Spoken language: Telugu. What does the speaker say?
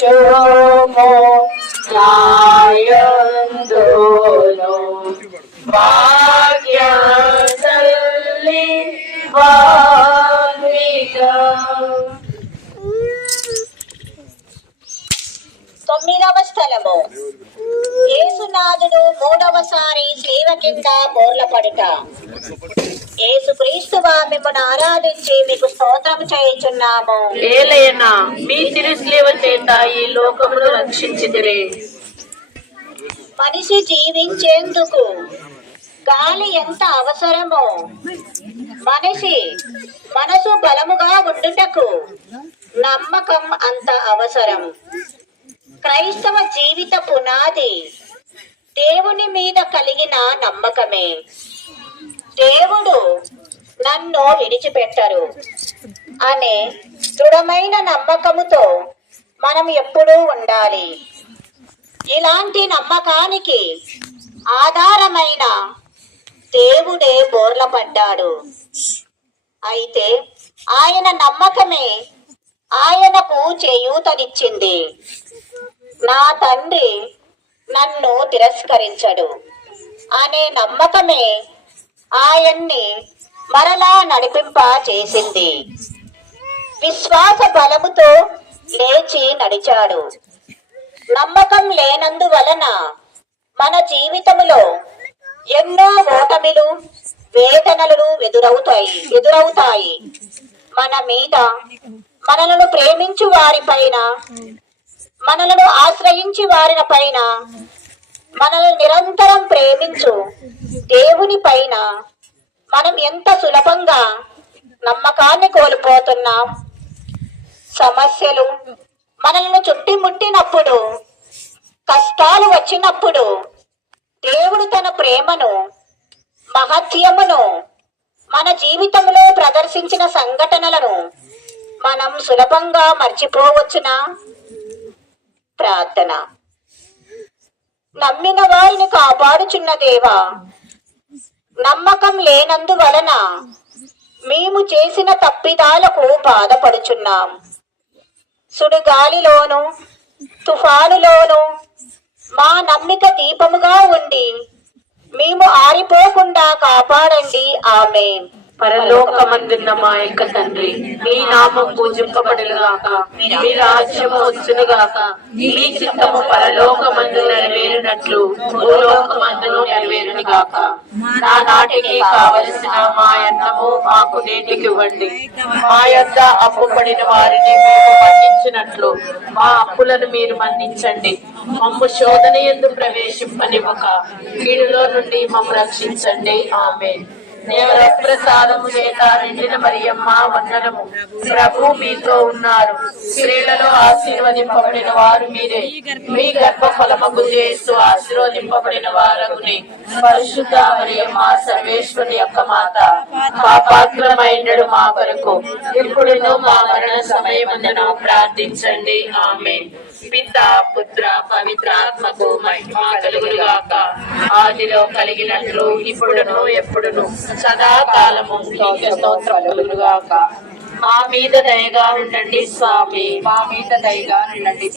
చూచుము నాయందును భాగ్య తల్లి వాల్మీక తొమ్మిదవ స్థలము యేసునాథుడు మూడవసారి స్లీవ కింద బోర్ల పడుట యేసుక్రీస్తువా మిమ్మల్ని ఆరాధించి మీకు స్తోత్రం చేయుచున్నాము. ఏలైనా మీ తిరుస్లేవ చేత ఈ లోకమును రక్షించితిరే. మనిషి జీవించేందుకు గాలి ఎంత అవసరమో మనిషి మనసు బలముగా ఉండుటకు నమ్మకం అంత అవసరం. క్రైస్తవ జీవిత పునాది దేవుని మీద కలిగిన నమ్మకమే. దేవుడు నన్ను విడిచిపెట్టరు అనే దృఢమైన నమ్మకముతో మనం ఎప్పుడూ ఉండాలి. ఇలాంటి నమ్మకానికి ఆధారమైన దేవుడే బోర్ల పడ్డాడు. అయితే ఆయన నమ్మకమే ఆయనకు చేయూతనిచ్చింది. నా తండ్రి నన్ను తిరస్కరించడు. అనే నమ్మకమే ఆయన్ని మరలా నడిపింప చేసింది. విశ్వాస బలముతో లేచి నడిచాడు. నమ్మకం లేనందువలన మన జీవితములో ఎన్నో ఓటమిలు వేదనలు ఎదురవుతాయి ఎదురవుతాయి. మన మీద మనలను ప్రేమించు వారిపైన మనలను ఆశ్రయించి వారిన పైన మనల్ని నిరంతరం ప్రేమించు దేవుని పైన మనం ఎంత సులభంగా నమ్మకాన్ని కోల్పోతున్నాం. సమస్యలు మనల్ని చుట్టుముట్టినప్పుడు కష్టాలు వచ్చినప్పుడు దేవుడు తన ప్రేమను మహత్యమును మన జీవితంలో ప్రదర్శించిన సంఘటనలను మనం సులభంగా మర్చిపోవచ్చునా? ప్రార్థన. నమ్మిన వారిని కాపాడుచున్న దేవా నమ్మకం లేనందువలన మేము చేసిన తప్పిదాలకు బాధపడుచున్నాం. సుడిగాలిలోను తుఫానులోను మా నమ్మిక దీపముగా ఉండి మేము ఆరిపోకుండా కాపాడండి. ఆమె పరలోకమందున్న మా యొక్క తండ్రి మీ నామం పూజింపబడుగాక మీ రాజ్యము వచ్చునుగాక. మీ చిత్తము పరలోకమందు నెరవేరినట్లు భూలోకమందును నెరవేరును గాక నా నాటికి కావలసిన మా అన్నము మాకు నేటికి ఇవ్వండి. మా యొక్క అప్పు పడిన వారిని మేము మన్నించినట్లు మా అప్పులను మీరు మన్నించండి. మమ్ము శోధన ఎందు ప్రవేశింపనివ్వక కీడులో నుండి మమ్ము రక్షించండి. ఆమె దేవర ప్రసాదము చేత నిండిన మరియమ్మ వందనము. ప్రభు మీతో ఉన్నారు. స్త్రీలలో ఆశీర్వదింపబడిన వారు మీరే. మీ గర్భ ఫలమగు చేస్తూ ఆశీర్వదింపబడిన వారగుని పరిశుద్ధ మరియమ్మ సర్వేశ్వరి యొక్క మాత. పాపాగ్రమైనడు మా కొరకు. ఇప్పుడు మా మరణ సమయమందును ప్రార్థించండి. ఆమె పిత పుత్ర పవిత్రాత్మకు మహిమ కలుగులుగాక ఆదిలో కలిగినట్లు ఇప్పుడును ఎప్పుడును. సదాకాలము. స్తోత్రములుగాక మా మీద దయగా ఉండండి స్వామి. మా మీద దయగా ఉండండి